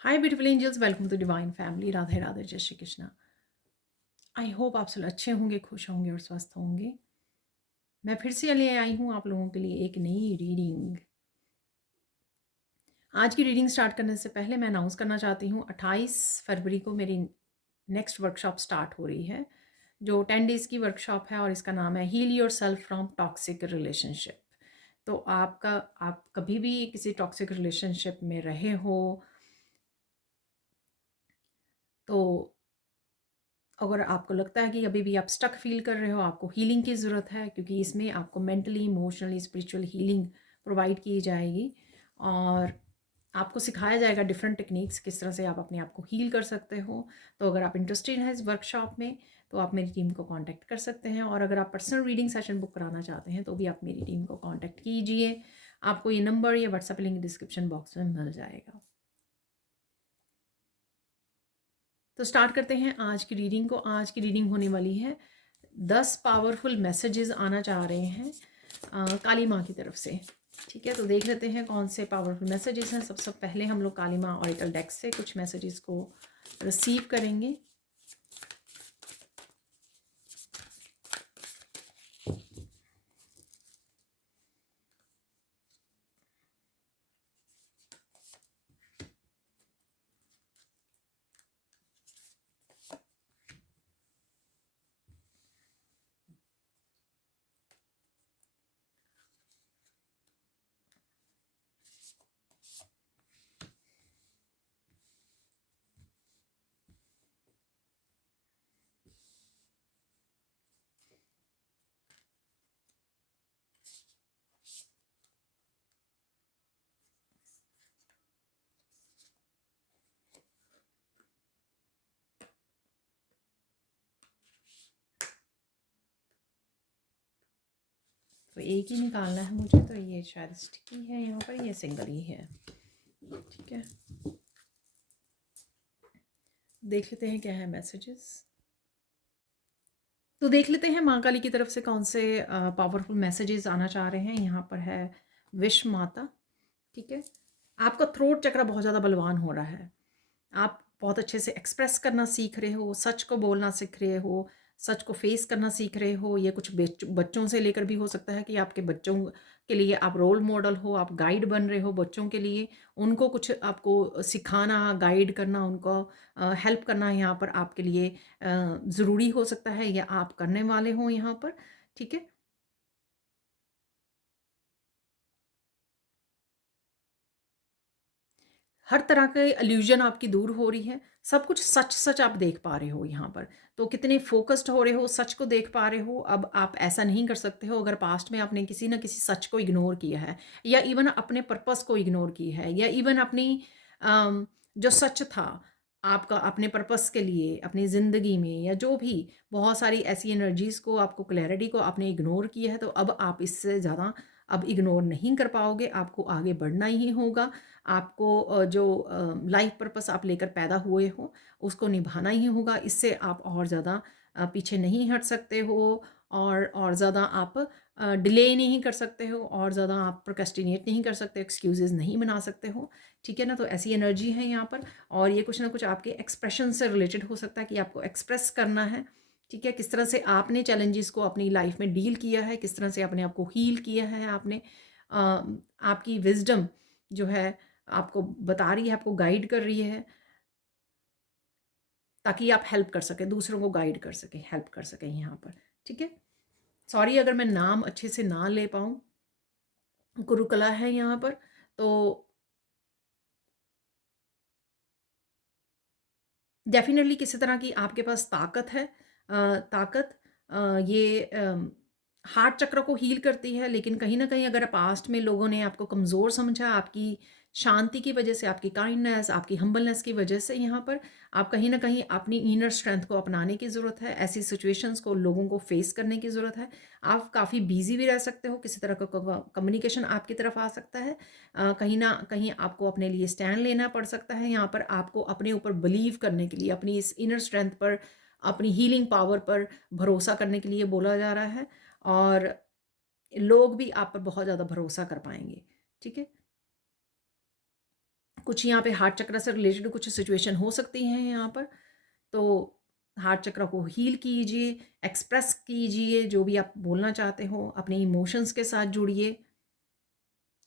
Hi beautiful angels, welcome to divine family. Radhe Radhe, जय Shri Krishna. I hope आप सब अच्छे होंगे, खुश होंगे और स्वस्थ होंगे। मैं फिर से ले आई हूँ आप लोगों के लिए एक नई रीडिंग। आज की रीडिंग स्टार्ट करने से पहले मैं अनाउंस करना चाहती हूँ 28 फरवरी को मेरी नेक्स्ट वर्कशॉप स्टार्ट हो रही है, जो 10 डेज़ की वर्कशॉप है और इसका नाम है heal yourself from toxic relationship. तो आप कभी भी किसी टॉक्सिक रिलेशनशिप में रहे हो तो अगर आपको लगता है कि अभी भी आप स्टक फील कर रहे हो, आपको हीलिंग की ज़रूरत है, क्योंकि इसमें आपको mentally, emotionally, spiritual healing provide की जाएगी और आपको सिखाया जाएगा डिफरेंट टेक्निक्स किस तरह से आप अपने आप को हील कर सकते हो। तो अगर आप इंटरेस्टेड हैं इस वर्कशॉप में तो आप मेरी टीम को कांटेक्ट कर सकते हैं, और अगर आप पर्सनल रीडिंग सेशन बुक कराना चाहते हैं तो भी आप मेरी टीम को कांटेक्ट कीजिए। आपको ये नंबर या व्हाट्सएप लिंक डिस्क्रिप्शन बॉक्स में मिल जाएगा। तो स्टार्ट करते हैं आज की रीडिंग को। आज की रीडिंग होने वाली है 10 पावरफुल मैसेजेस आना चाह रहे हैं काली माँ की तरफ से। ठीक है, तो देख लेते हैं कौन से पावरफुल मैसेजेस हैं। सबसे पहले हम लोग काली माँ ऑरिकल डेक से कुछ मैसेजेस को रिसीव करेंगे। तो एक ही निकालना है मुझे, तो ये शायद स्टिकी है यहाँ पर, ये सिंगल ही है। ठीक है, देख लेते हैं क्या है मैसेजेस। तो देख लेते हैं माँ काली की तरफ से कौन से पावरफुल मैसेजेस आना चाह रहे हैं। यहाँ पर है विश्व माता। ठीक है, आपका थ्रोट चक्र बहुत ज़्यादा बलवान हो रहा है। आप बहुत अच्छे से एक्सप्रेस करना सीख रहे हो, सच को बोलना सीख रहे हो, सच को फेस करना सीख रहे हो। ये कुछ बच्चों से लेकर भी हो सकता है कि आपके बच्चों के लिए आप रोल मॉडल हो, आप गाइड बन रहे हो बच्चों के लिए। उनको कुछ आपको सिखाना, गाइड करना, उनको हेल्प करना यहाँ पर आपके लिए ज़रूरी हो सकता है, या आप करने वाले हो यहाँ पर। ठीक है, हर तरह के इल्यूजन आपकी दूर हो रही है। सब कुछ सच सच आप देख पा रहे हो यहाँ पर। तो कितने फोकस्ड हो रहे हो, सच को देख पा रहे हो। अब आप ऐसा नहीं कर सकते हो अगर पास्ट में आपने किसी ना किसी सच को इग्नोर किया है, या इवन अपने पर्पस को इग्नोर किया है, या इवन अपनी जो सच था आपका अपने पर्पस के लिए अपनी ज़िंदगी में, या जो भी बहुत सारी ऐसी एनर्जीज़ को, आपको क्लैरिटी को आपने इग्नोर किया है। तो अब आप इससे ज़्यादा अब इग्नोर नहीं कर पाओगे, आपको आगे बढ़ना ही होगा। आपको जो लाइफ पर्पस आप लेकर पैदा हुए हो उसको निभाना ही होगा। इससे आप और ज़्यादा पीछे नहीं हट सकते हो, और ज़्यादा आप डिले नहीं कर सकते हो, और ज़्यादा आप प्रोक्रेस्टिनेट नहीं कर सकते, एक्सक्यूजेज़ नहीं बना सकते हो। ठीक है ना, तो ऐसी एनर्जी है यहाँ पर। और ये कुछ ना कुछ आपके एक्सप्रेशन से रिलेटेड हो सकता है कि आपको एक्सप्रेस करना है। ठीक है, किस तरह से आपने चैलेंजेस को अपनी लाइफ में डील किया है, किस तरह से अपने आप को हील किया है आपने। आपकी विजडम जो है आपको बता रही है, आपको गाइड कर रही है, ताकि आप हेल्प कर सकें, दूसरों को गाइड कर सकें, हेल्प कर सकें यहाँ पर। ठीक है, सॉरी अगर मैं नाम अच्छे से ना ले पाऊँ। गुरुकला है यहाँ पर। तो डेफिनेटली किसी तरह की आपके पास ताकत है। ताकत ये हार्ट चक्र को हील करती है, लेकिन कहीं न कहीं अगर पास्ट में लोगों ने आपको कमज़ोर समझा, आपकी शांति की वजह से, आपकी काइंडनेस, आपकी हम्बलनेस की वजह से, यहाँ पर आप कहीं न कहीं अपनी इनर स्ट्रेंथ को अपनाने की ज़रूरत है। ऐसी सिचुएशंस को, लोगों को फेस करने की ज़रूरत है। आप काफ़ी बिज़ी भी रह सकते हो, किसी तरह का कम्युनिकेशन आपकी तरफ आ सकता है। कहीं न कहीं आपको अपने लिए स्टैंड लेना पड़ सकता है। यहाँ पर आपको अपने ऊपर बिलीव करने के लिए, अपनी इस इनर स्ट्रेंथ पर, अपनी हीलिंग पावर पर भरोसा करने के लिए बोला जा रहा है, और लोग भी आप पर बहुत ज़्यादा भरोसा कर पाएँगे। ठीक है? कुछ यहाँ पे हार्ट चक्र से रिलेटेड कुछ सिचुएशन हो सकती हैं यहाँ पर। तो हार्ट चक्र को हील कीजिए, एक्सप्रेस कीजिए जो भी आप बोलना चाहते हो, अपने इमोशंस के साथ जुड़िए,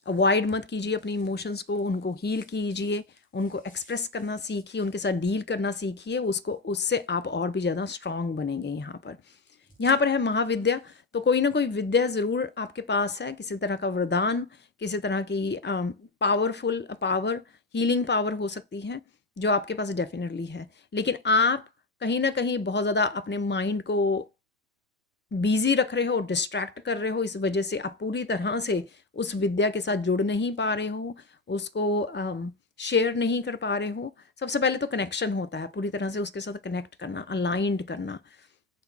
अवॉइड मत कीजिए अपने इमोशंस को, उनको हील कीजिए, उनको एक्सप्रेस करना सीखिए, उनके साथ डील करना सीखिए, उसको उससे आप और भी ज़्यादा स्ट्रांग बनेंगे। यहाँ पर है महाविद्या, तो कोई ना कोई विद्या ज़रूर आपके पास है, किसी तरह का वरदान, किसी तरह की पावरफुल पावर, हीलिंग पावर हो सकती है जो आपके पास डेफिनेटली है। लेकिन आप कहीं ना कहीं बहुत ज़्यादा अपने माइंड को बिजी रख रहे हो, डिस्ट्रैक्ट कर रहे हो, इस वजह से आप पूरी तरह से उस विद्या के साथ जुड़ नहीं पा रहे हो, उसको शेयर नहीं कर पा रहे हो। सबसे पहले तो कनेक्शन होता है, पूरी तरह से उसके साथ कनेक्ट करना, अलाइंड करना,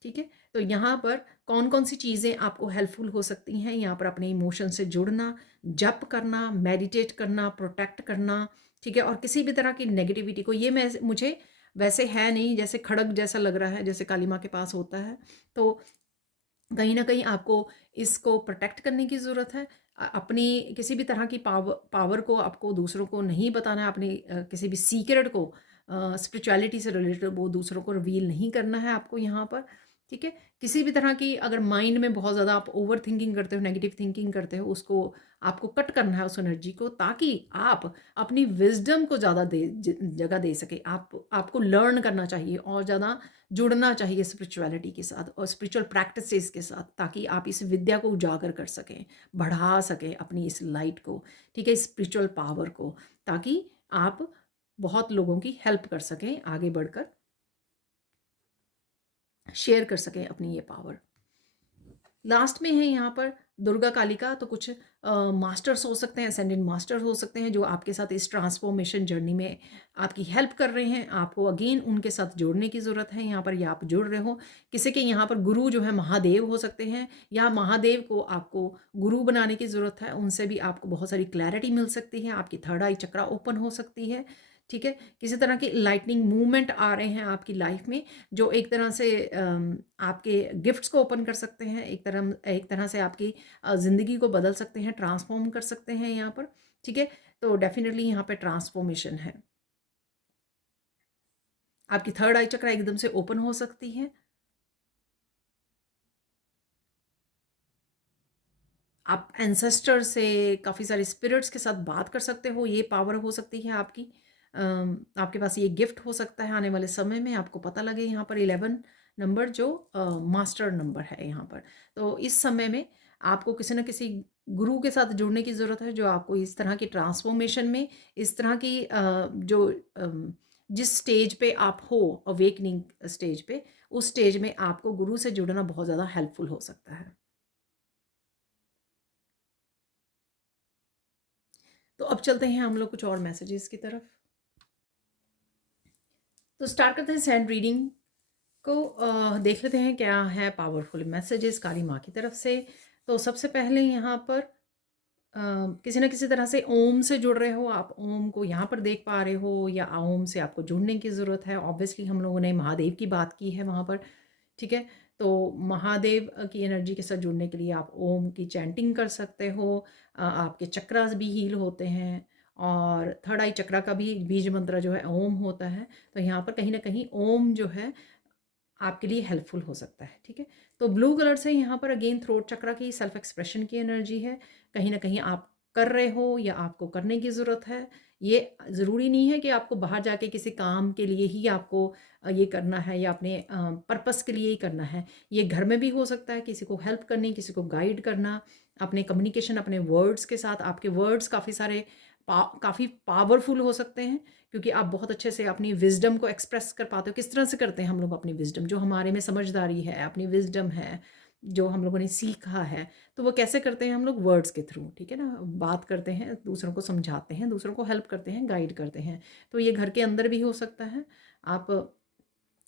ठीक है। तो यहाँ पर कौन कौन सी चीज़ें आपको हेल्पफुल हो सकती हैं, यहाँ पर अपने इमोशन से जुड़ना, जप करना, मेडिटेट करना, प्रोटेक्ट करना, ठीक है। और किसी भी तरह की नेगेटिविटी को, ये मैं मुझे वैसे है नहीं, जैसे खड़ग जैसा लग रहा है जैसे काली माँ के पास होता है, तो कहीं ना कहीं आपको इसको प्रोटेक्ट करने की ज़रूरत है। अपनी किसी भी तरह की पावर को आपको दूसरों को नहीं बताना है, अपनी किसी भी सीक्रेट को, स्पिरिचुअलिटी से रिलेटेड वो दूसरों को रिवील नहीं करना है आपको यहाँ पर, ठीक है। किसी भी तरह की अगर माइंड में बहुत ज़्यादा आप ओवर थिंकिंग करते हो, नेगेटिव थिंकिंग करते हो, उसको आपको कट करना है उस एनर्जी को, ताकि आप अपनी विजडम को ज़्यादा जगह दे सके। आपको लर्न करना चाहिए और ज़्यादा जुड़ना चाहिए स्पिरिचुअलिटी के साथ और स्पिरिचुअल प्रैक्टिसेस के साथ, ताकि आप इस विद्या को उजागर कर सकें, बढ़ा सकें अपनी इस लाइट को, ठीक है, स्पिरिचुअल पावर को, ताकि आप बहुत लोगों की हेल्प कर सकें, आगे बढ़कर शेयर कर सकें अपनी ये पावर। लास्ट में है यहाँ पर दुर्गा कालिका, तो कुछ मास्टर्स हो सकते हैं, असेंडेंट मास्टर्स हो सकते हैं जो आपके साथ इस ट्रांसफॉर्मेशन जर्नी में आपकी हेल्प कर रहे हैं। आपको अगेन उनके साथ जोड़ने की ज़रूरत है यहाँ पर, या आप जुड़ रहे हो। किसी के यहाँ पर गुरु जो है महादेव हो सकते हैं, या महादेव को आपको गुरु बनाने की ज़रूरत है, उनसे भी आपको बहुत सारी क्लैरिटी मिल सकती है, आपकी थर्ड आई चक्रा ओपन हो सकती है, ठीक है। किसी तरह की लाइटनिंग मूवमेंट आ रहे हैं आपकी लाइफ में, जो एक तरह से आपके गिफ्ट्स को ओपन कर सकते हैं, एक तरह से आपकी ज़िंदगी को बदल सकते हैं, ट्रांसफॉर्म कर सकते हैं यहाँ पर, ठीक है। तो डेफिनेटली यहाँ पे ट्रांसफॉर्मेशन है, आपकी थर्ड आई चक्रा एकदम से ओपन हो सकती है। आप एंसेस्टर से, काफ़ी सारे स्पिरिट्स के साथ बात कर सकते हो, ये पावर हो सकती है आपकी। आपके पास ये गिफ्ट हो सकता है आने वाले समय में, आपको पता लगे यहाँ पर 11 नंबर जो मास्टर नंबर है यहाँ पर। तो इस समय में आपको किसी न किसी गुरु के साथ जुड़ने की ज़रूरत है, जो आपको इस तरह की ट्रांसफॉर्मेशन में, इस तरह की जिस स्टेज पे आप हो, अवेकनिंग स्टेज पे, उस स्टेज में आपको गुरु से जुड़ना बहुत ज़्यादा हेल्पफुल हो सकता है। तो अब चलते हैं हम लोग कुछ और मैसेजेस की तरफ। तो स्टार्ट करते हैं सैंड रीडिंग को, देख लेते हैं क्या है पावरफुल मैसेजेस काली माँ की तरफ से। तो सबसे पहले यहाँ पर किसी न किसी तरह से ओम से जुड़ रहे हो आप, ओम को यहाँ पर देख पा रहे हो, या ओम से आपको जुड़ने की ज़रूरत है। ऑब्वियसली हम लोगों ने महादेव की बात की है वहाँ पर, ठीक है। तो महादेव की एनर्जी के साथ जुड़ने के लिए आप ओम की चैंटिंग कर सकते हो। आपके चक्रास भी हील होते हैं, और थर्ड आई चक्रा का भी बीज मंत्र जो है ओम होता है। तो यहाँ पर कहीं ना कहीं ओम जो है आपके लिए हेल्पफुल हो सकता है, ठीक है। तो ब्लू कलर से यहाँ पर अगेन थ्रोट चक्रा की सेल्फ एक्सप्रेशन की एनर्जी है। कहीं ना कहीं आप कर रहे हो या आपको करने की ज़रूरत है। ये ज़रूरी नहीं है कि आपको बाहर जाके किसी काम के लिए ही आपको ये करना है, या अपने पर्पस के लिए ही करना है। ये घर में भी हो सकता है, किसी को हेल्प करनी, किसी को गाइड करना, अपने कम्युनिकेशन, अपने वर्ड्स के साथ। आपके वर्ड्स काफ़ी सारे काफ़ी पावरफुल हो सकते हैं, क्योंकि आप बहुत अच्छे से अपनी विजडम को एक्सप्रेस कर पाते हो। किस तरह से करते हैं हम लोग अपनी विजडम, जो हमारे में समझदारी है, अपनी विजडम है, जो हम लोगों ने सीखा है, तो वो कैसे करते हैं हम लोग? वर्ड्स के थ्रू, ठीक है ना। बात करते हैं, दूसरों को समझाते हैं, दूसरों को हेल्प करते हैं, गाइड करते हैं। तो ये घर के अंदर भी हो सकता है। आप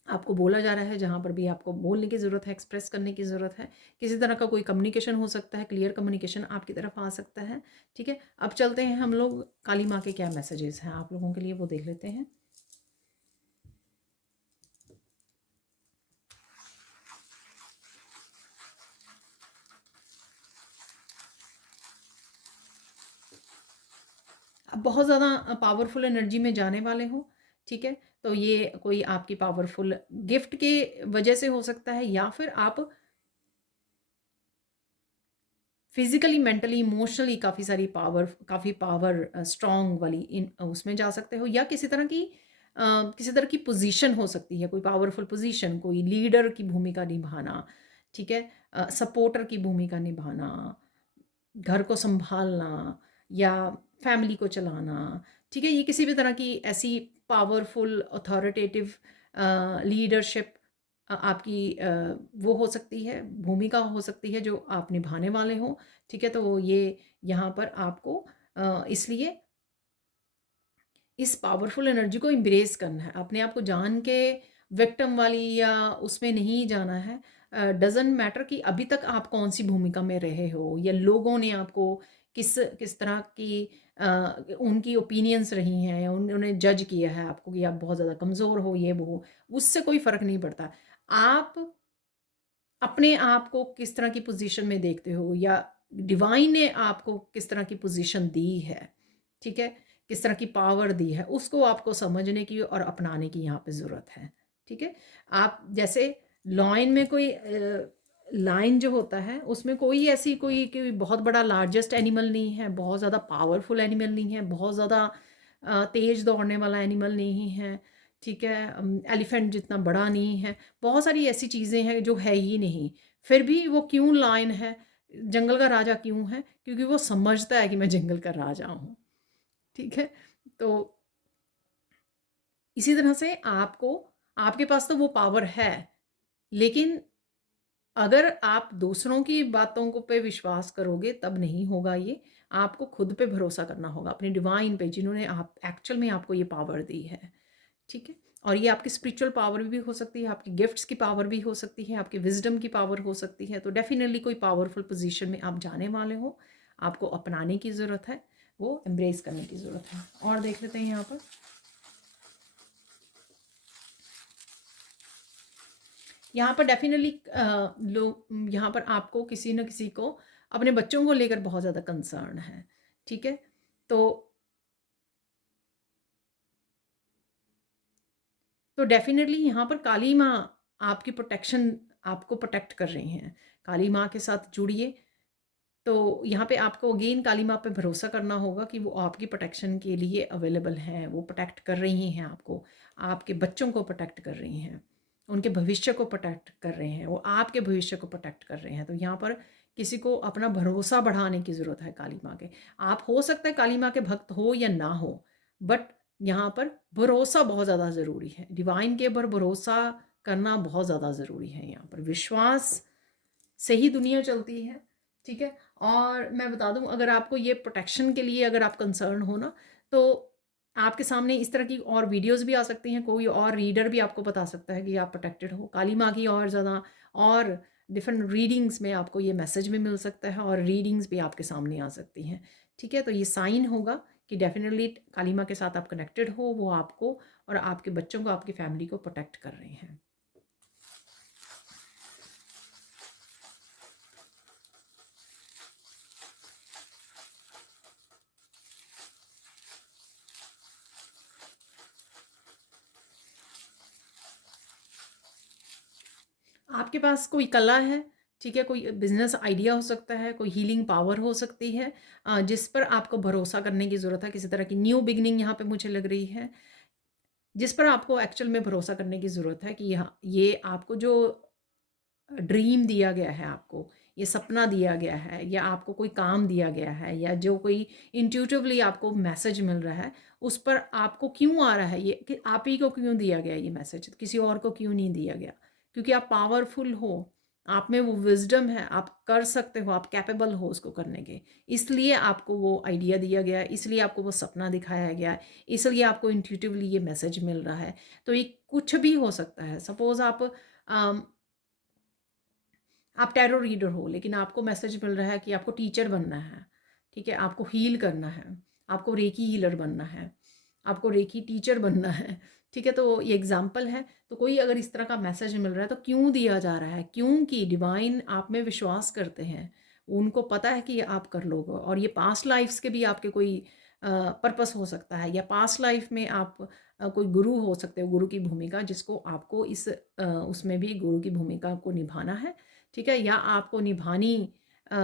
आपको बोला जा रहा है, जहाँ पर भी आपको बोलने की ज़रूरत है, एक्सप्रेस करने की ज़रूरत है, किसी तरह का कोई कम्युनिकेशन हो सकता है, क्लियर कम्युनिकेशन आपकी तरफ आ सकता है, ठीक है। अब चलते हैं हम लोग काली माँ के क्या मैसेजेस हैं आप लोगों के लिए, वो देख लेते हैं। बहुत ज़्यादा पावरफुल एनर्जी में जाने वाले हो, ठीक है? तो ये कोई आपकी पावरफुल गिफ्ट के वजह से हो सकता है, या फिर आप फिज़िकली, मेंटली, इमोशनली काफ़ी पावर स्ट्रॉन्ग वाली इन उसमें जा सकते हो, या किसी तरह की पोज़ीशन हो सकती है, कोई पावरफुल पोज़ीशन, कोई लीडर की भूमिका निभाना, ठीक है? सपोर्टर की भूमिका निभाना, घर को सँभालना या फैमिली को चलाना, ठीक है? ये किसी भी तरह की ऐसी पावरफुल अथॉरिटेटिव लीडरशिप आपकी वो हो सकती है, भूमिका हो सकती है जो आप निभाने वाले हो, ठीक है? तो ये यहाँ पर आपको इसलिए इस पावरफुल एनर्जी को एम्ब्रेस करना है, अपने आप को जान के विक्टिम वाली या उसमें नहीं जाना है। डज़न्ट मैटर कि अभी तक आप कौन-सी भूमिका में रहे हो, या लोगों ने आपको किस किस तरह की उनकी ओपिनियंस रही हैं, या उन्होंने जज किया है आपको कि आप बहुत ज़्यादा कमज़ोर हो, ये वो, उससे कोई फ़र्क नहीं पड़ता। आप अपने आप को किस तरह की पोजीशन में देखते हो, या डिवाइन ने आपको किस तरह की पोजीशन दी है, ठीक है? किस तरह की पावर दी है, उसको आपको समझने की और अपनाने की यहाँ पे ज़रूरत है, ठीक है? आप जैसे लॉइन में कोई लाइन जो होता है उसमें कोई ऐसी कोई बहुत बड़ा लार्जेस्ट एनिमल नहीं है, बहुत ज़्यादा पावरफुल एनिमल नहीं है, बहुत ज़्यादा तेज़ दौड़ने वाला एनिमल नहीं है, ठीक है? एलिफेंट जितना बड़ा नहीं है। बहुत सारी ऐसी चीज़ें हैं जो है ही नहीं, फिर भी वो क्यों लायन है, जंगल का राजा क्यों है? क्योंकि वो समझता है कि मैं जंगल का राजा हूँ, ठीक है? तो इसी तरह से आपके पास तो वो पावर है, लेकिन अगर आप दूसरों की बातों को पे विश्वास करोगे तब नहीं होगा ये। आपको खुद पे भरोसा करना होगा, अपने डिवाइन पे, जिन्होंने आप एक्चुअल में आपको ये पावर दी है, ठीक है? और ये आपकी स्पिरिचुअल पावर भी हो सकती है, आपकी गिफ्ट्स की पावर भी हो सकती है, आपकी विज़डम की पावर हो सकती है। तो डेफ़िनिटली कोई पावरफुल पोज़ीशन में आप जाने वाले हो, आपको अपनाने की ज़रूरत है, वो एम्ब्रेस करने की ज़रूरत है। और देख लेते हैं यहाँ पर। यहाँ पर डेफ़िनिटली यहाँ पर आपको किसी न किसी को अपने बच्चों को लेकर बहुत ज़्यादा कंसर्न है, ठीक है? तो डेफ़िनेटली यहाँ पर काली माँ आपकी प्रोटेक्शन, आपको प्रोटेक्ट कर रही हैं। काली माँ के साथ जुड़िए, तो यहाँ पे आपको अगेन काली माँ पे भरोसा करना होगा कि वो आपकी प्रोटेक्शन के लिए अवेलेबल हैं, वो प्रोटेक्ट कर रही हैं आपको, आपके बच्चों को प्रोटेक्ट कर रही हैं, उनके भविष्य को प्रोटेक्ट कर रहे हैं, वो आपके भविष्य को प्रोटेक्ट कर रहे हैं। तो यहाँ पर किसी को अपना भरोसा बढ़ाने की ज़रूरत है काली माँ के। आप हो सकता है काली माँ के भक्त हो या ना हो, बट यहाँ पर भरोसा बहुत ज़्यादा ज़रूरी है। डिवाइन के ऊपर भरोसा करना बहुत ज़्यादा ज़रूरी है। यहाँ पर विश्वास से ही दुनिया चलती है, ठीक है? और मैं बता दूँ, अगर आपको ये प्रोटेक्शन के लिए अगर आप कंसर्न हो ना, तो आपके सामने इस तरह की और वीडियोज़ भी आ सकती हैं, कोई और रीडर भी आपको बता सकता है कि आप प्रोटेक्टेड हो। काली माँ की और ज़्यादा और डिफरेंट रीडिंग्स में आपको ये मैसेज भी मिल सकता है, और रीडिंग्स भी आपके सामने आ सकती हैं, ठीक है? तो ये साइन होगा कि डेफ़िनिटली काली माँ के साथ आप कनेक्टेड हो, वो आपको और आपके बच्चों को, आपकी फैमिली को प्रोटेक्ट कर रहे हैं। आपके पास कोई कला है, ठीक है? कोई बिज़नेस आइडिया हो सकता है, कोई हीलिंग पावर हो सकती है, जिस पर आपको भरोसा करने की ज़रूरत है। किसी तरह की न्यू बिगिनिंग यहाँ पे मुझे लग रही है, जिस पर आपको एक्चुअल में भरोसा करने की ज़रूरत है कि यहाँ ये आपको जो ड्रीम दिया गया है, आपको ये सपना दिया गया है, या आपको कोई काम दिया गया है, या जो कोई इंट्यूटिवली आपको मैसेज मिल रहा है, उस पर आपको क्यों आ रहा है ये, कि आप ही को क्यों दिया गया ये मैसेज, किसी और को क्यों नहीं दिया गया? क्योंकि आप पावरफुल हो, आप में वो विज़डम है, आप कर सकते हो, आप कैपेबल हो उसको करने के। इसलिए आपको वो आइडिया दिया गया है, इसलिए आपको वो सपना दिखाया गया है, इसलिए आपको इंट्यूटिवली ये मैसेज मिल रहा है। तो ये कुछ भी हो सकता है। सपोज़ अम आप टैरो रीडर हो, लेकिन आपको मैसेज मिल रहा है कि आपको टीचर बनना है, ठीक है? आपको हील करना है, आपको रेकी हीलर बनना है, आपको रेकी टीचर बनना है, ठीक है? तो ये एग्ज़ाम्पल है। तो कोई अगर इस तरह का मैसेज मिल रहा है तो क्यों दिया जा रहा है? क्योंकि डिवाइन आप में विश्वास करते हैं। उनको पता है कि ये आप कर लोगे, और ये पास्ट लाइफ़्स के भी आपके कोई पर्पस हो सकता है, या पास्ट लाइफ में आप कोई गुरु हो सकते हो, गुरु की भूमिका जिसको आपको इस उसमें भी गुरु की भूमिका को निभाना है, ठीक है? या आपको अ,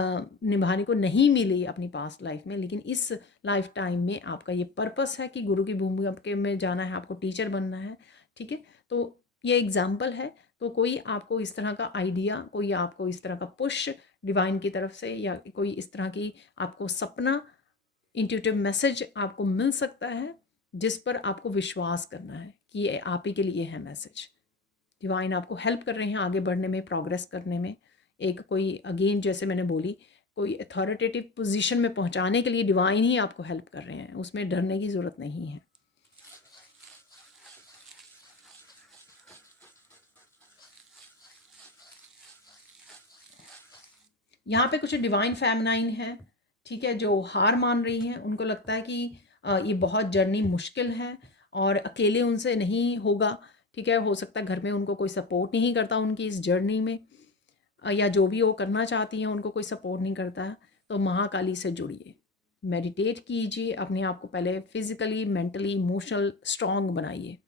निभाने को नहीं मिली अपनी पास्ट लाइफ में, लेकिन इस लाइफ टाइम में आपका ये पर्पस है कि गुरु की भूमिका के में जाना है, आपको टीचर बनना है, ठीक है? तो ये एग्जाम्पल है। तो कोई आपको इस तरह का आइडिया, कोई आपको इस तरह का पुश डिवाइन की तरफ से, या कोई इस तरह की आपको सपना, इंट्यूटिव मैसेज आपको मिल सकता है, जिस पर आपको विश्वास करना है कि ये आप ही के लिए है मैसेज। डिवाइन आपको हेल्प कर रहे हैं आगे बढ़ने में, प्रोग्रेस करने में। एक कोई अगेन जैसे मैंने बोली, कोई अथॉरिटेटिव पोजीशन में पहुंचाने के लिए डिवाइन ही आपको हेल्प कर रहे हैं, उसमें डरने की ज़रूरत नहीं है। यहाँ पे कुछ डिवाइन फेमिनाइन है, ठीक है, जो हार मान रही हैं। उनको लगता है कि ये बहुत जर्नी मुश्किल है और अकेले उनसे नहीं होगा, ठीक है। हो सकता है घर में उनको कोई सपोर्ट नहीं करता उनकी इस जर्नी में, या जो भी वो करना चाहती हैं उनको कोई सपोर्ट नहीं करता है। तो महाकाली से जुड़िए, मेडिटेट कीजिए, अपने आप को पहले फिजिकली, मेंटली, इमोशनल स्ट्रॉन्ग बनाइए,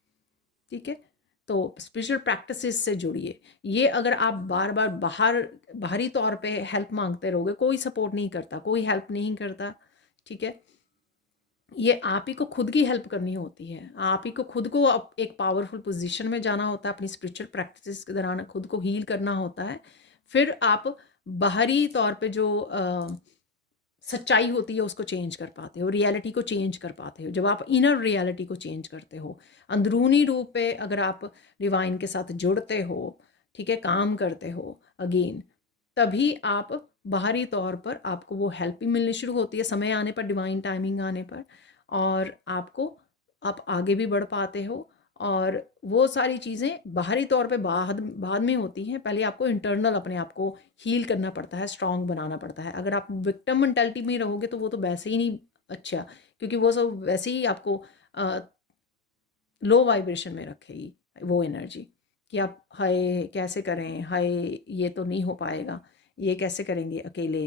ठीक है। तो स्पिरिचुअल प्रैक्टिसेस से जुड़िए। ये अगर आप बार बार बाहरी तौर पे हेल्प मांगते रहोगे, कोई सपोर्ट नहीं करता, कोई हेल्प नहीं करता, ठीक है। ये आप ही को खुद की हेल्प करनी होती है, आप ही को खुद को एक पावरफुल पोजीशन में जाना होता है, अपनी स्पिरिचुअल प्रैक्टिसेस के दौरान खुद को हील करना होता है। फिर आप बाहरी तौर पे जो सच्चाई होती है उसको चेंज कर पाते हो, रियलिटी को चेंज कर पाते हो। जब आप इनर रियलिटी को चेंज करते हो, अंदरूनी रूप पे अगर आप डिवाइन के साथ जुड़ते हो, ठीक है, काम करते हो अगेन, तभी आप बाहरी तौर पर आपको वो हेल्प भी मिलनी शुरू होती है समय आने पर, डिवाइन टाइमिंग आने पर, और आप आगे भी बढ़ पाते हो। और वो सारी चीज़ें बाहरी तौर पे बाद बाद में होती हैं, पहले आपको इंटरनल अपने आप को हील करना पड़ता है, स्ट्रॉन्ग बनाना पड़ता है। अगर आप विक्टिम मेंटालिटी में रहोगे तो वो तो वैसे ही नहीं अच्छा, क्योंकि वो सब वैसे ही आपको लो वाइब्रेशन में रखेगी वो एनर्जी, कि आप हाय कैसे करें, हाय ये तो नहीं हो पाएगा, ये कैसे करेंगे अकेले,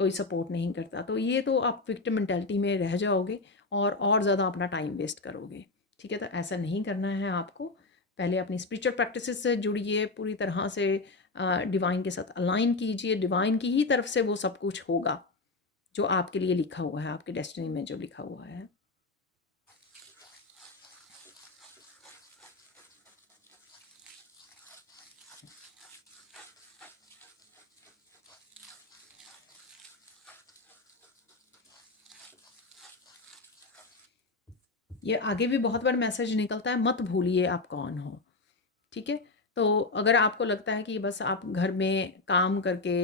कोई सपोर्ट नहीं करता। तो ये तो आप विक्टिम मेंटालिटी में रह जाओगे और ज़्यादा अपना टाइम वेस्ट करोगे, ठीक है। तो ऐसा नहीं करना है आपको। पहले अपनी स्पिरिचुअल प्रैक्टिसेस से जुड़िए, पूरी तरह से डिवाइन के साथ अलाइन कीजिए, डिवाइन की ही तरफ से वो सब कुछ होगा जो आपके लिए लिखा हुआ है, आपके डेस्टिनी में जो लिखा हुआ है। ये आगे भी बहुत बार मैसेज निकलता है, मत भूलिए आप कौन हो, ठीक है। तो अगर आपको लगता है कि बस आप घर में काम करके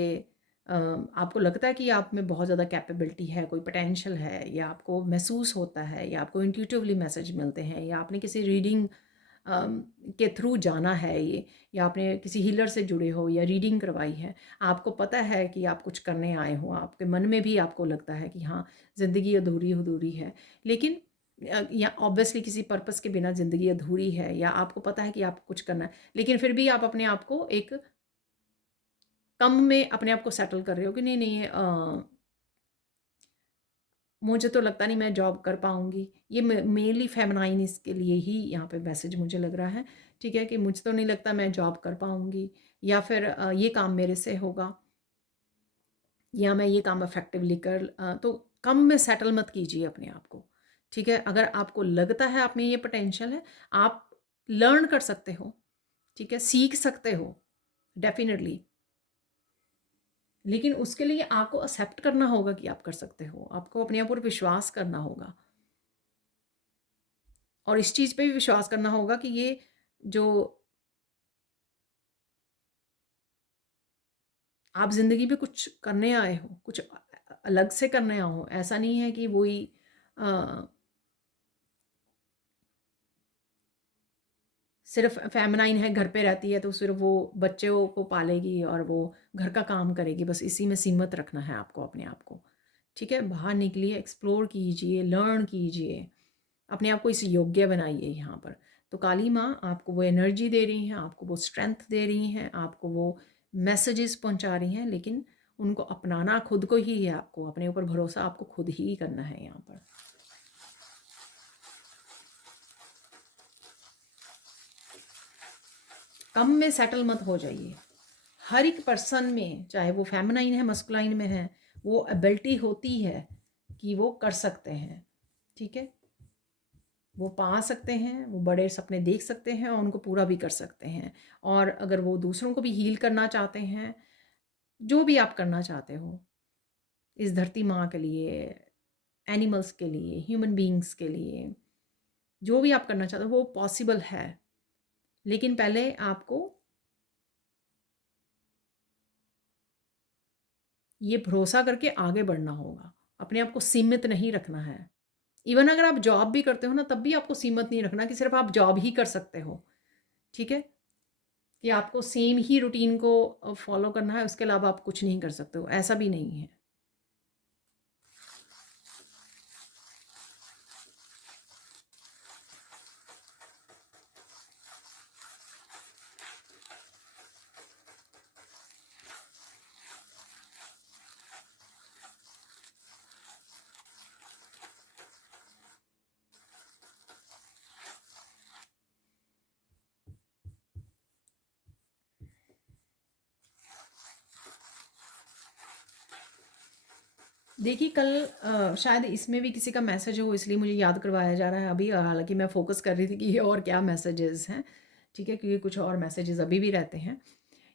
आपको लगता है कि आप में बहुत ज़्यादा कैपेबिलिटी है, कोई पोटेंशियल है, या आपको महसूस होता है, या आपको इंट्यूटिवली मैसेज मिलते हैं, या आपने किसी रीडिंग के थ्रू जाना है ये, या आपने किसी हीलर से जुड़े हो या रीडिंग करवाई है, आपको पता है कि आप कुछ करने आए हो, आपके मन में भी आपको लगता है कि हाँ ज़िंदगी अधूरी अधूरी है, लेकिन या ऑब्वियसली किसी पर्पस के बिना ज़िंदगी अधूरी है, या आपको पता है कि आप कुछ करना है, लेकिन फिर भी आप अपने आप को एक कम में अपने आप को सेटल कर रहे हो कि नहीं नहीं मुझे तो लगता नहीं मैं जॉब कर पाऊँगी। ये मेनली फेमिनाइन इसके लिए ही यहाँ पे मैसेज मुझे लग रहा है, ठीक है, कि मुझे तो नहीं लगता मैं जॉब कर पाऊँगी, या फिर ये काम मेरे से होगा, या मैं ये काम इफ़ेक्टिवली तो कम में सेटल मत कीजिए अपने आप को, ठीक है। अगर आपको लगता है आप में ये पोटेंशियल है, आप लर्न कर सकते हो, ठीक है, सीख सकते हो डेफ़िनिटली। लेकिन उसके लिए आपको एक्सेप्ट करना होगा कि आप कर सकते हो, आपको अपने आप पर विश्वास करना होगा, और इस चीज़ पे भी विश्वास करना होगा कि ये जो आप ज़िंदगी में कुछ करने आए हो, कुछ अलग से करने आए हो, ऐसा नहीं है कि वही अ, सिर्फ फेमिनाइन है, घर पे रहती है तो सिर्फ वो बच्चों को पालेगी और वो घर का काम करेगी, बस इसी में सीमित रखना है आपको अपने आप को, ठीक है। बाहर निकलिए, एक्सप्लोर कीजिए, लर्न कीजिए, अपने आप को इस योग्य बनाइए यहाँ पर। तो काली माँ आपको वो एनर्जी दे रही हैं, आपको वो स्ट्रेंथ दे रही हैं, आपको वो मैसेजेस पहुँचा रही हैं, लेकिन उनको अपनाना खुद को ही है, आपको अपने ऊपर भरोसा आपको खुद ही करना है यहाँ पर। कम में सेटल मत हो जाइए। हर एक पर्सन में, चाहे वो फेमिनाइन है मस्कुलाइन में है, वो एबिलिटी होती है कि वो कर सकते हैं, ठीक है। वो पा सकते हैं, वो बड़े सपने देख सकते हैं और उनको पूरा भी कर सकते हैं। और अगर वो दूसरों को भी हील करना चाहते हैं, जो भी आप करना चाहते हो इस धरती माँ के लिए, एनिमल्स के लिए, ह्यूमन बीइंग्स के लिए, जो भी आप करना चाहते हो वो पॉसिबल है। लेकिन पहले आपको ये भरोसा करके आगे बढ़ना होगा, अपने आप को सीमित नहीं रखना है। इवन अगर आप जॉब भी करते हो ना, तब भी आपको सीमित नहीं रखना कि सिर्फ आप जॉब ही कर सकते हो, ठीक है। कि आपको सेम ही रूटीन को फॉलो करना है, उसके अलावा आप कुछ नहीं कर सकते हो, ऐसा भी नहीं है। देखिए कल शायद इसमें भी किसी का मैसेज हो, इसलिए मुझे याद करवाया जा रहा है अभी। हालांकि मैं फोकस कर रही थी कि ये और क्या मैसेजेस हैं, ठीक है, क्योंकि कुछ और मैसेजेस अभी भी रहते हैं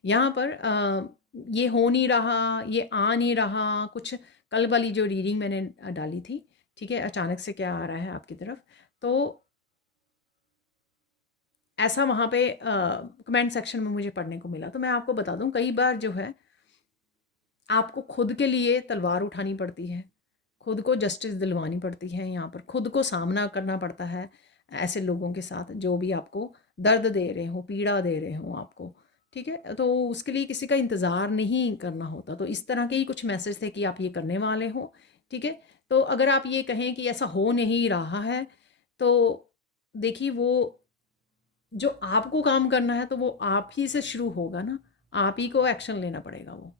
यहाँ पर। ये हो नहीं रहा, ये आ नहीं रहा कुछ। कल वाली जो रीडिंग मैंने डाली थी, ठीक है, अचानक से क्या आ रहा है आपकी तरफ, तो ऐसा वहाँ पे कमेंट सेक्शन में मुझे पढ़ने को मिला। तो मैं आपको बता दूँ, कई बार जो है आपको खुद के लिए तलवार उठानी पड़ती है, खुद को जस्टिस दिलवानी पड़ती है, यहाँ पर खुद को सामना करना पड़ता है ऐसे लोगों के साथ जो भी आपको दर्द दे रहे हो, पीड़ा दे रहे हो आपको, ठीक है। तो उसके लिए किसी का इंतज़ार नहीं करना होता। तो इस तरह के ही कुछ मैसेज थे कि आप ये करने वाले हो, ठीक है। तो अगर आप ये कहें कि ऐसा हो नहीं रहा है, तो देखिए वो जो आपको काम करना है तो वो आप ही से शुरू होगा ना, आप ही को एक्शन लेना पड़ेगा वो,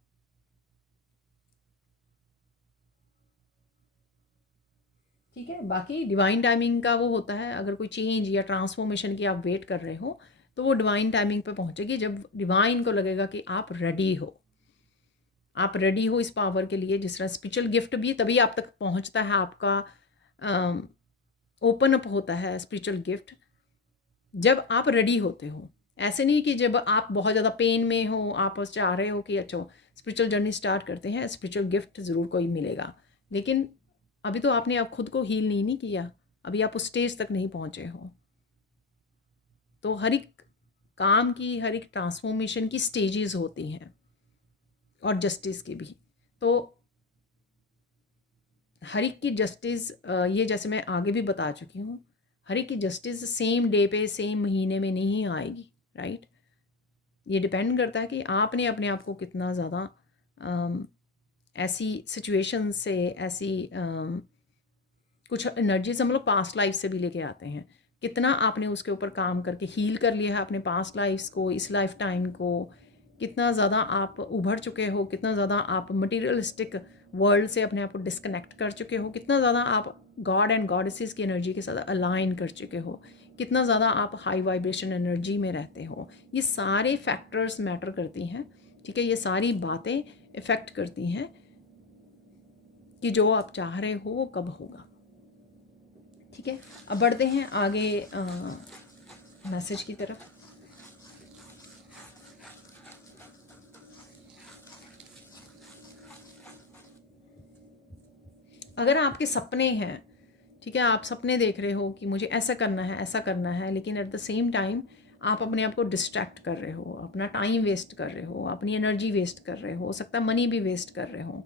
ठीक है। बाकी डिवाइन टाइमिंग का वो होता है, अगर कोई चेंज या ट्रांसफॉर्मेशन की आप वेट कर रहे हो तो वो डिवाइन टाइमिंग पे पहुंचेगी, जब डिवाइन को लगेगा कि आप रेडी हो, आप रेडी हो इस पावर के लिए। जिस तरह स्पिरिचुअल गिफ्ट भी तभी आप तक पहुंचता है, आपका ओपन अप होता है स्पिरिचुअल गिफ्ट जब आप रेडी होते हो। ऐसे नहीं कि जब आप बहुत ज़्यादा पेन में हो, आप चाह रहे हो कि अच्छा स्पिरिचुअल जर्नी स्टार्ट करते हैं, स्पिरिचुअल गिफ्ट ज़रूर कोई मिलेगा, लेकिन अभी तो आपने आप खुद को हील नहीं किया, अभी आप उस स्टेज तक नहीं पहुँचे हो। तो हर एक काम की, हर एक ट्रांसफॉर्मेशन की स्टेजेस होती हैं, और जस्टिस की भी। तो हर एक की जस्टिस, ये जैसे मैं आगे भी बता चुकी हूँ, हर एक की जस्टिस सेम डे पे, सेम महीने में नहीं आएगी, राइट। ये डिपेंड करता है कि आपने अपने आप को कितना ज़्यादा ऐसी सिचुएशन से, ऐसी कुछ एनर्जीज हम लोग पास्ट लाइफ से भी लेके आते हैं, कितना आपने उसके ऊपर काम करके हील कर लिया है अपने पास्ट लाइफ्स को, इस लाइफ टाइम को, कितना ज़्यादा आप उभर चुके हो, कितना ज़्यादा आप मटीरियलिस्टिक वर्ल्ड से अपने आप को डिस्कनेक्ट कर चुके हो, कितना ज़्यादा आप गॉड एंड गॉडेसेस की एनर्जी के साथ अलाइन कर चुके हो, कितना ज़्यादा आप हाई वाइब्रेशन एनर्जी में रहते हो। ये सारे फैक्टर्स मैटर करती हैं, ठीक है। ये सारी बातें इफ़ेक्ट करती हैं कि जो आप चाह रहे हो वो कब होगा, ठीक है। अब बढ़ते हैं आगे मैसेज की तरफ। अगर आपके सपने हैं, ठीक है, आप सपने देख रहे हो कि मुझे ऐसा करना है, ऐसा करना है, लेकिन एट द सेम टाइम आप अपने आप को डिस्ट्रैक्ट कर रहे हो, अपना टाइम वेस्ट कर रहे हो, अपनी एनर्जी वेस्ट कर रहे हो सकता है मनी भी वेस्ट कर रहे हो,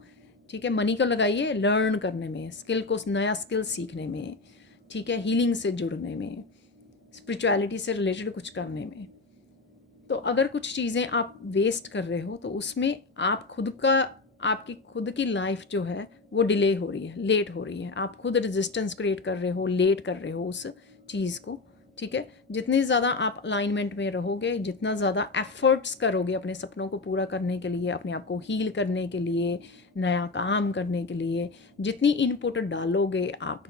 ठीक है। मनी को लगाइए लर्न करने में, स्किल को, नया स्किल सीखने में, ठीक है, हीलिंग से जुड़ने में, स्पिरिचुअलिटी से रिलेटेड कुछ करने में। तो अगर कुछ चीज़ें आप वेस्ट कर रहे हो तो उसमें आप खुद का, आपकी खुद की लाइफ जो है वो डिले हो रही है, लेट हो रही है, आप खुद रेजिस्टेंस क्रिएट कर रहे हो, लेट कर रहे हो उस चीज़ को, ठीक है। जितनी ज़्यादा आप अलाइनमेंट में रहोगे, जितना ज़्यादा एफर्ट्स करोगे अपने सपनों को पूरा करने के लिए, अपने आप को हील करने के लिए, नया काम करने के लिए, जितनी इनपुट डालोगे आप,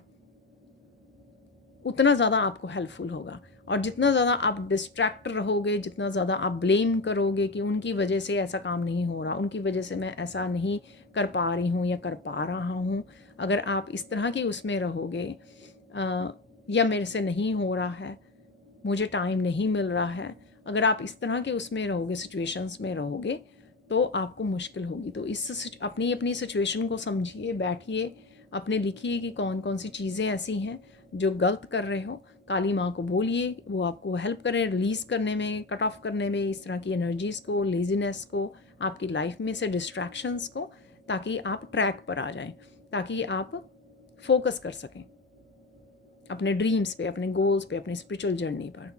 उतना ज़्यादा आपको हेल्पफुल होगा। और जितना ज़्यादा आप डिस्ट्रैक्ट रहोगे, जितना ज़्यादा आप ब्लेम करोगे कि उनकी वजह से ऐसा काम नहीं हो रहा, उनकी वजह से मैं ऐसा नहीं कर पा रही हूँ या कर पा रहा हूँ, अगर आप इस तरह की उसमें रहोगे या मेरे से नहीं हो रहा है, मुझे टाइम नहीं मिल रहा है, अगर आप इस तरह के उसमें रहोगे, सिचुएशंस में रहोगे, तो आपको मुश्किल होगी। तो इस अपनी अपनी सिचुएशन को समझिए, बैठिए, अपने लिखिए कि कौन कौन सी चीज़ें ऐसी हैं जो गलत कर रहे हो। काली माँ को बोलिए, वो आपको हेल्प करें रिलीज़ करने में, कट ऑफ करने में इस तरह की एनर्जीज़ को, लेज़ीनेस को, आपकी लाइफ में से डिस्ट्रैक्शंस को, ताकि आप ट्रैक पर आ जाएं, ताकि आप फोकस कर सकें अपने ड्रीम्स पे, अपने गोल्स पे, अपनी स्पिरिचुअल जर्नी पर।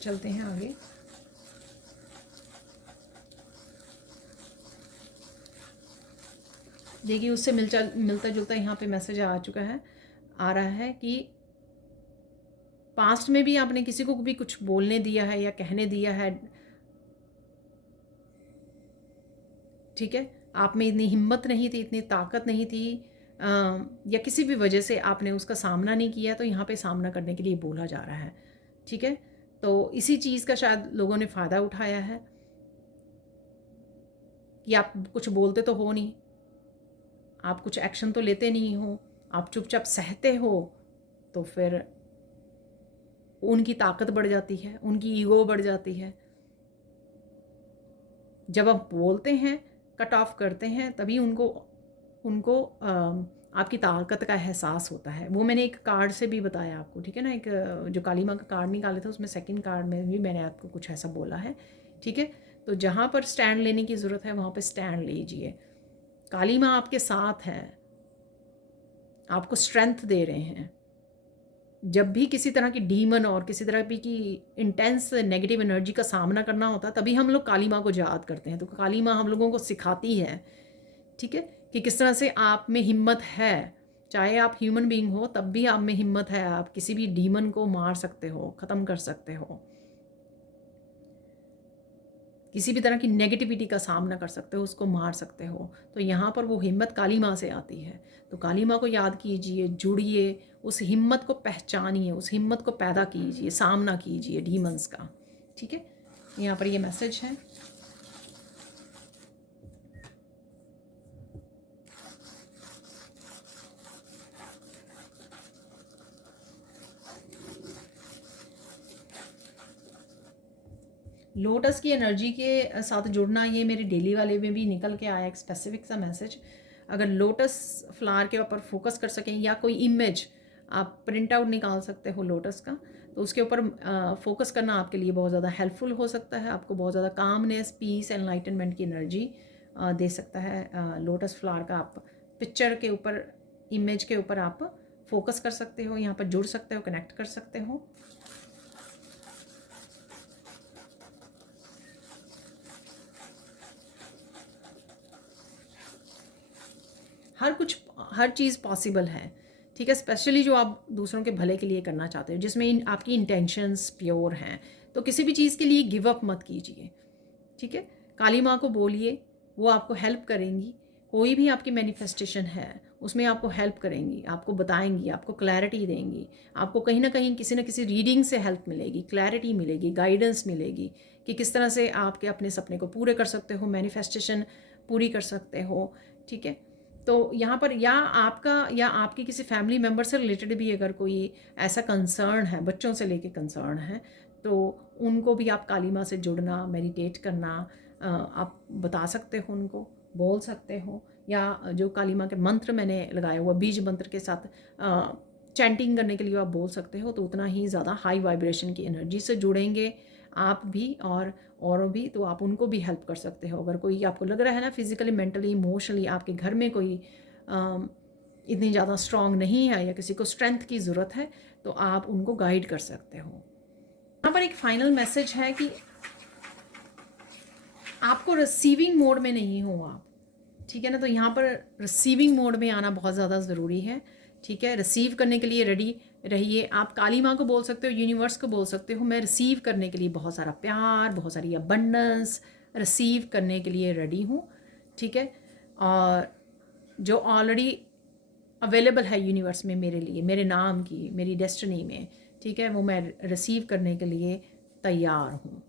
चलते हैं आगे। देखिए उससे मिलता जुलता यहाँ पे मैसेज आ रहा है कि पास्ट में भी आपने किसी को भी कुछ बोलने दिया है या कहने दिया है, ठीक है, आप में इतनी हिम्मत नहीं थी, इतनी ताकत नहीं थी, या किसी भी वजह से आपने उसका सामना नहीं किया, तो यहाँ पे सामना करने के लिए बोला जा रहा है, ठीक है। तो इसी चीज़ का शायद लोगों ने फ़ायदा उठाया है कि आप कुछ बोलते तो हो नहीं, आप कुछ एक्शन तो लेते नहीं हो, आप चुपचाप सहते हो, तो फिर उनकी ताकत बढ़ जाती है, उनकी ईगो बढ़ जाती है। जब आप बोलते हैं, कट ऑफ करते हैं, तभी उनको उनको आपकी ताकत का एहसास होता है। वो मैंने एक कार्ड से भी बताया आपको, ठीक है ना, एक जो काली माँ का कार्ड निकाले थे उसमें सेकंड कार्ड में भी मैंने आपको कुछ ऐसा बोला है, ठीक है। तो जहाँ पर स्टैंड लेने की ज़रूरत है वहाँ पर स्टैंड लीजिए। काली माँ आपके साथ है, आपको स्ट्रेंथ दे रहे हैं। जब भी किसी तरह की डीमन और किसी तरह की इंटेंस नेगेटिव एनर्जी का सामना करना होता है, तभी हम लोग काली माँ को याद करते हैं। तो काली माँ हम लोगों को सिखाती है, ठीक है, कि किस तरह से आप में हिम्मत है। चाहे आप ह्यूमन बीइंग हो, तब भी आप में हिम्मत है, आप किसी भी डीमन को मार सकते हो, ख़त्म कर सकते हो, किसी भी तरह की नेगेटिविटी का सामना कर सकते हो, उसको मार सकते हो। तो यहाँ पर वो हिम्मत काली माँ से आती है। तो काली माँ को याद कीजिए, जुड़िए, उस हिम्मत को पहचानिए, उस हिम्मत को पैदा कीजिए, सामना कीजिए डीमंस का, ठीक है। यहाँ पर ये मैसेज है। लोटस की एनर्जी के साथ जुड़ना, ये मेरे डेली वाले में भी निकल के आया एक स्पेसिफिक सा मैसेज। अगर लोटस फ्लावर के ऊपर फोकस कर सकें, या कोई इमेज आप प्रिंट आउट निकाल सकते हो लोटस का, तो उसके ऊपर फोकस करना आपके लिए बहुत ज़्यादा हेल्पफुल हो सकता है। आपको बहुत ज़्यादा कामनेस, पीस, एनलाइटनमेंट की एनर्जी दे सकता है। लोटस फ्लावर का आप पिक्चर के ऊपर, इमेज के ऊपर आप फोकस कर सकते हो, यहाँ पर जुड़ सकते हो, कनेक्ट कर सकते हो। हर चीज़ पॉसिबल है, ठीक है। स्पेशली जो आप दूसरों के भले के लिए करना चाहते हो, जिसमें आपकी इंटेंशंस प्योर हैं, तो किसी भी चीज़ के लिए गिव अप मत कीजिए, ठीक है। काली माँ को बोलिए, वो आपको हेल्प करेंगी। कोई भी आपकी मैनिफेस्टेशन है उसमें आपको हेल्प करेंगी, आपको बताएंगी, आपको क्लैरिटी देंगी, आपको कहीं ना कहीं किसी न किसी रीडिंग से हेल्प मिलेगी, क्लैरिटी मिलेगी, गाइडेंस मिलेगी कि किस तरह से आपके अपने सपने को पूरे कर सकते हो, मैनिफेस्टेशन पूरी कर सकते हो, ठीक है। तो यहाँ पर या आपका या आपके किसी फैमिली मेम्बर से रिलेटेड भी अगर कोई ऐसा कंसर्न है, बच्चों से लेके कंसर्न है, तो उनको भी आप काली माँ से जुड़ना, मेडिटेट करना आप बता सकते हो, उनको बोल सकते हो। या जो काली माँ के मंत्र मैंने लगाया हुआ बीज मंत्र के साथ चैंटिंग करने के लिए आप बोल सकते हो, तो उतना ही ज़्यादा हाई वाइब्रेशन की एनर्जी से जुड़ेंगे आप भी और भी, तो आप उनको भी हेल्प कर सकते हो। अगर कोई आपको लग रहा है ना फिज़िकली, मेंटली, इमोशनली आपके घर में कोई इतनी ज़्यादा स्ट्रॉन्ग नहीं है या किसी को स्ट्रेंथ की ज़रूरत है, तो आप उनको गाइड कर सकते हो। यहाँ पर एक फाइनल मैसेज है कि आपको रिसीविंग मोड में नहीं हो आप, ठीक है ना। तो यहाँ पर रिसीविंग मोड में आना बहुत ज़्यादा ज़रूरी है, ठीक है। रिसीव करने के लिए रेडी रहिए। आप काली माँ को बोल सकते हो, यूनिवर्स को बोल सकते हो, मैं रिसीव करने के लिए बहुत सारा प्यार, बहुत सारी अबंडेंस रिसीव करने के लिए रेडी हूँ, ठीक है। और जो ऑलरेडी अवेलेबल है यूनिवर्स में मेरे लिए, मेरे नाम की, मेरी डेस्टिनी में, ठीक है, वो मैं रिसीव करने के लिए तैयार हूँ,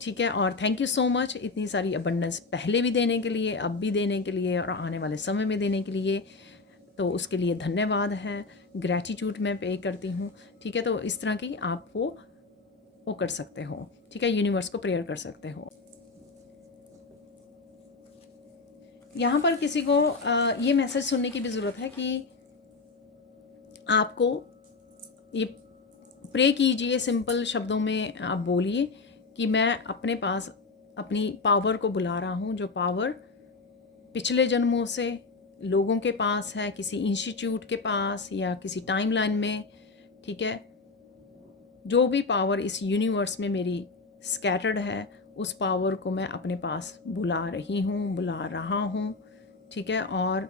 ठीक है। और थैंक यू सो मच इतनी सारी अबंडेंस पहले भी देने के लिए, अब भी देने के लिए और आने वाले समय में देने के लिए, तो उसके लिए धन्यवाद है, ग्रैटिट्यूड मैं पे करती हूँ, ठीक है। तो इस तरह की आप वो कर सकते हो, ठीक है, यूनिवर्स को प्रेयर कर सकते हो। यहाँ पर किसी को ये मैसेज सुनने की भी ज़रूरत है कि आपको ये प्रे कीजिए, सिंपल शब्दों में आप बोलिए कि मैं अपने पास अपनी पावर को बुला रहा हूँ, जो पावर पिछले जन्मों से लोगों के पास है, किसी इंस्टीट्यूट के पास या किसी टाइमलाइन में, ठीक है, जो भी पावर इस यूनिवर्स में मेरी स्कैटर्ड है, उस पावर को मैं अपने पास बुला रही हूँ, बुला रहा हूँ, ठीक है। और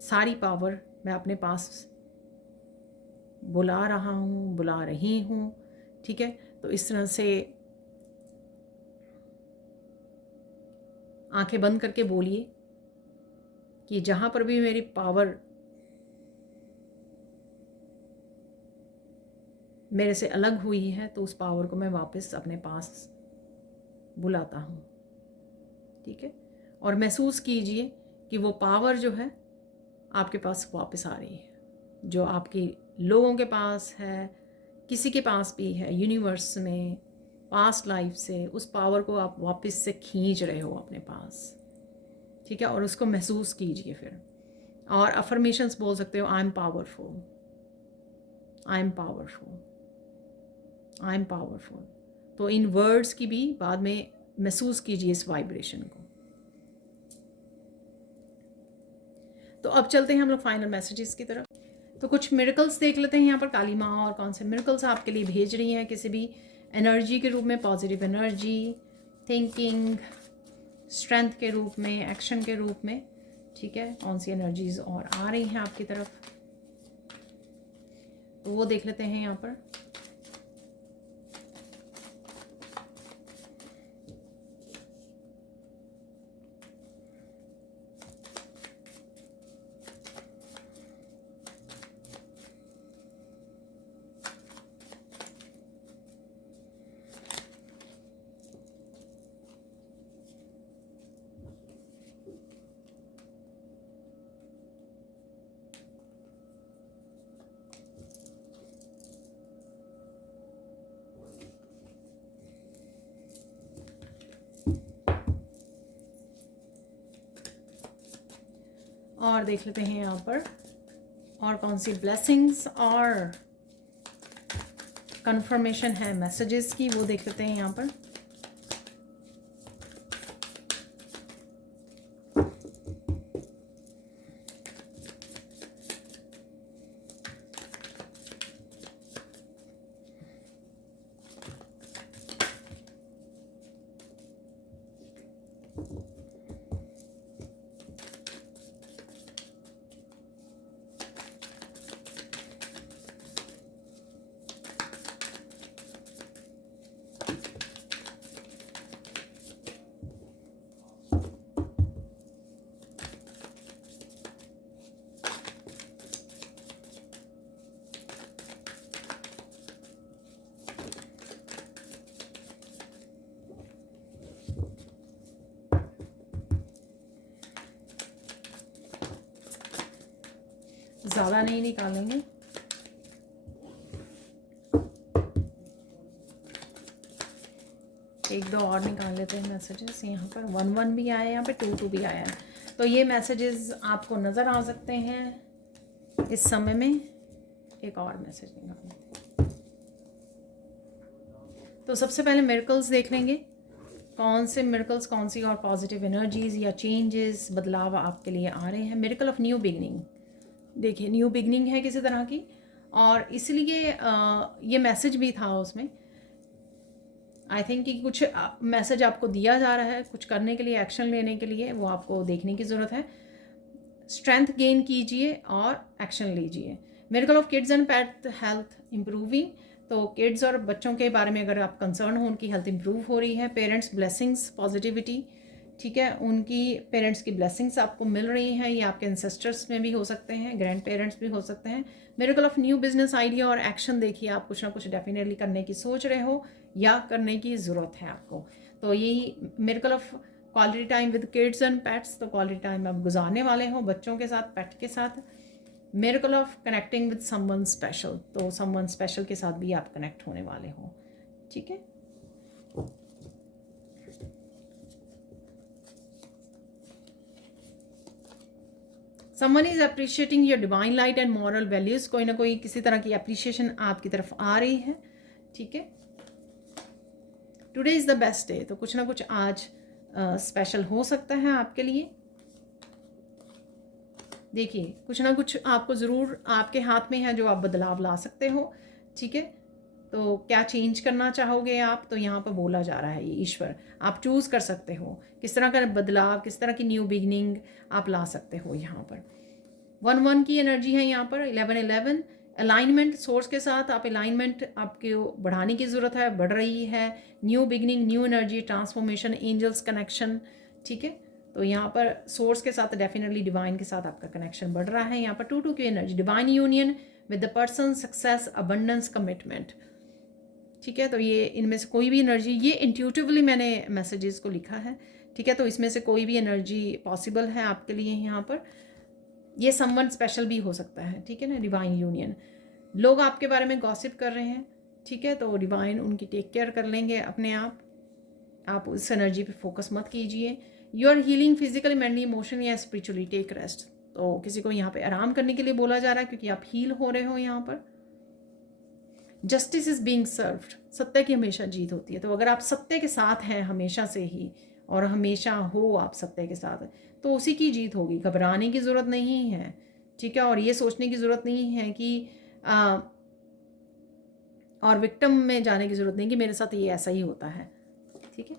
सारी पावर मैं अपने पास बुला रहा हूँ, बुला रही हूँ, ठीक है। तो इस तरह से आंखें बंद करके बोलिए कि जहाँ पर भी मेरी पावर मेरे से अलग हुई है, तो उस पावर को मैं वापस अपने पास बुलाता हूँ, ठीक है। और महसूस कीजिए कि वो पावर जो है आपके पास वापस आ रही है, जो आपकी लोगों के पास है, किसी के पास भी है यूनिवर्स में, पास्ट लाइफ से, उस पावर को आप वापस से खींच रहे हो अपने पास, ठीक है। और उसको महसूस कीजिए फिर। और अफर्मेशंस बोल सकते हो, I am powerful, I am powerful, I am powerful. तो इन वर्ड्स की भी बाद में महसूस कीजिए इस वाइब्रेशन को। तो अब चलते हैं हम लोग फाइनल मैसेजेस की तरफ। तो कुछ मिरेकल्स देख लेते हैं यहाँ पर काली माँ और कौन से मिरेकल्स आपके लिए भेज रही हैं, किसी भी एनर्जी के रूप में, पॉजिटिव एनर्जी, थिंकिंग, स्ट्रेंथ के रूप में, एक्शन के रूप में, ठीक है। कौन सी एनर्जीज और आ रही हैं आपकी तरफ, तो वो देख लेते हैं यहाँ पर। और देख लेते हैं यहाँ पर और कौन सी ब्लेसिंग्स और कंफर्मेशन है मैसेजेस की, वो देख लेते हैं यहाँ पर। ज़्यादा नहीं निकालेंगे, एक दो और निकाल लेते हैं मैसेजेस। यहाँ पर 1-1 भी आया है, यहाँ पे 2-2 भी आया है। तो ये मैसेजेस आपको नज़र आ सकते हैं इस समय में। एक और मैसेज निकाल लेते हैं। तो सबसे पहले मिरेकल्स देख लेंगे, कौन से मिरेकल्स, कौन सी और पॉजिटिव एनर्जीज या चेंजेस, बदलाव आपके लिए आ रहे हैं। मिरेकल ऑफ न्यू बिगनिंग, देखिए न्यू बिगनिंग है किसी तरह की, और इसलिए ये मैसेज भी था उसमें। आई थिंक कि कुछ मैसेज आपको दिया जा रहा है कुछ करने के लिए, एक्शन लेने के लिए, वो आपको देखने की ज़रूरत है। स्ट्रेंथ गेन कीजिए और एक्शन लीजिए। Miracle of kids and pet health improving, तो किड्स और बच्चों के बारे में अगर आप कंसर्न हो, उनकी हेल्थ इंप्रूव हो रही है। पेरेंट्स ब्लेसिंग्स, पॉजिटिविटी, ठीक है, उनकी पेरेंट्स की ब्लेसिंग्स आपको मिल रही हैं, ये आपके एंसेस्टर्स में भी हो सकते हैं, ग्रैंड पेरेंट्स भी हो सकते हैं। Miracle of new business idea और एक्शन देखिए, आप कुछ ना कुछ डेफिनेटली करने की सोच रहे हो या करने की ज़रूरत है आपको। तो यही miracle of quality time with kids and pets, तो क्वालिटी टाइम आप गुजारने वाले हो बच्चों के साथ, पेट के साथ। Miracle of connecting with someone special, तो समवन स्पेशल के साथ भी आप कनेक्ट होने वाले हो। ठीक है, someone is appreciating your divine light and moral values, कोई ना कोई किसी तरह की अप्रिशिएशन आपकी तरफ आ रही है। ठीक है, today is the best day, तो कुछ ना कुछ आज स्पेशल हो सकता है आपके लिए। देखिए, कुछ ना कुछ आपको ज़रूर आपके हाथ में है जो आप बदलाव ला सकते हो। ठीक है, तो क्या चेंज करना चाहोगे आप, तो यहाँ पर बोला जा रहा है ये ईश्वर, आप चूज़ कर सकते हो किस तरह का बदलाव, किस तरह की न्यू बिगनिंग आप ला सकते हो। यहाँ पर 1-1 की एनर्जी है, यहाँ पर 11-11 अलाइनमेंट, सोर्स के साथ आप अलाइनमेंट आपके बढ़ाने की ज़रूरत है, बढ़ रही है। New beginning, new energy, transformation, angels connection. ठीक है, तो यहाँ पर सोर्स के साथ डेफिनेटली डिवाइन के साथ आपका कनेक्शन बढ़ रहा है। यहाँ पर 2-2 की energy, divine union with the person, success, abundance, commitment. ठीक है, तो ये इनमें से कोई भी एनर्जी, ये इंट्यूटिवली मैंने मैसेजेस को लिखा है। ठीक है, तो इसमें से कोई भी एनर्जी पॉसिबल है आपके लिए यहाँ पर। ये समवन स्पेशल भी हो सकता है। ठीक है ना, डिवाइन यूनियन, लोग आपके बारे में गॉसिप कर रहे हैं। ठीक है, तो डिवाइन उनकी टेक केयर कर लेंगे अपने आप उस एनर्जी पे फोकस मत कीजिए। You are healing physically, mentally, emotionally या स्पिरिचुअली, टेक रेस्ट, तो किसी को यहाँ पे आराम करने के लिए बोला जा रहा है क्योंकि आप हील हो रहे हो यहाँ पर। जस्टिस इज बीइंग सर्व्ड, सत्य की हमेशा जीत होती है। तो अगर आप सत्य के साथ हैं हमेशा से ही और हमेशा हो आप सत्य के साथ, तो उसी की जीत होगी, घबराने की ज़रूरत नहीं है। ठीक है, और ये सोचने की ज़रूरत नहीं है कि और विक्टिम में जाने की ज़रूरत नहीं कि मेरे साथ ये ऐसा ही होता है। ठीक है,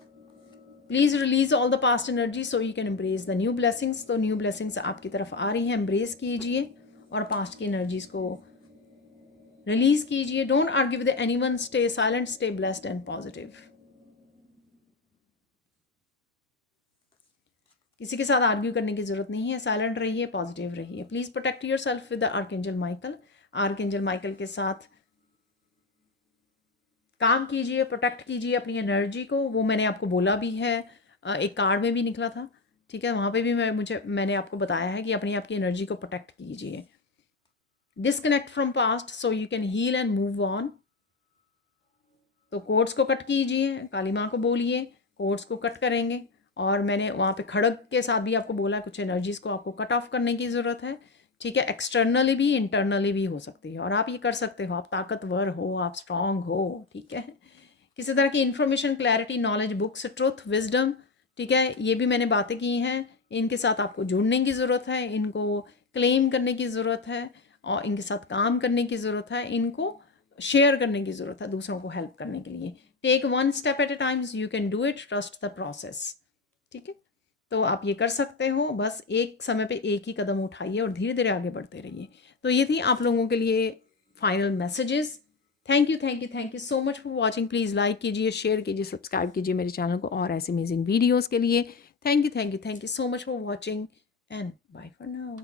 please release all the past energy so you can embrace the new blessings, तो न्यू ब्लेसिंग्स आपकी तरफ आ रही हैं, एम्ब्रेस कीजिए और पास्ट की एनर्जीज को रिलीज कीजिए। Don't argue with anyone, stay silent, stay blessed and positive. किसी के साथ आर्ग्यू करने की जरूरत नहीं है, साइलेंट रहिए, पॉजिटिव रहिए। Please protect your self with the archangel Michael, archangel Michael के साथ काम कीजिए, प्रोटेक्ट कीजिए अपनी एनर्जी को। वो मैंने आपको बोला भी है, एक कार्ड में भी निकला था। ठीक है, वहाँ पे भी मैंने आपको बताया है कि अपनी आपकी एनर्जी को प्रोटेक्ट कीजिए। Disconnect from past so you can heal and move on, तो कोड्स को कट कीजिए, काली माँ को बोलिए, कोड्स को कट करेंगे। और मैंने वहाँ पे खड़ग के साथ भी आपको बोला कुछ एनर्जीज को आपको कट ऑफ करने की ज़रूरत है। ठीक है, एक्सटर्नली भी इंटरनली भी हो सकती है और आप ये कर सकते हो, आप ताकतवर हो, आप स्ट्रांग हो। ठीक है, किसी तरह की information, clarity, knowledge, books, truth, wisdom, ठीक है, ये भी मैंने बातें की हैं, इनके साथ आपको जुड़ने की ज़रूरत है, इनको क्लेम करने की ज़रूरत है और इनके साथ काम करने की ज़रूरत है, इनको शेयर करने की ज़रूरत है दूसरों को हेल्प करने के लिए। Take one step at a times, you can do it, trust the process. ठीक है, तो आप ये कर सकते हो, बस एक समय पे एक ही कदम उठाइए और धीरे धीरे आगे बढ़ते रहिए। तो ये थी आप लोगों के लिए final messages. Thank you, thank you, thank you so much for watching. Please like कीजिए, शेयर कीजिए, सब्सक्राइब कीजिए मेरे चैनल को और ऐसे अमेजिंग वीडियोज़ के लिए। Thank you, thank you, thank you so much for watching and bye for now.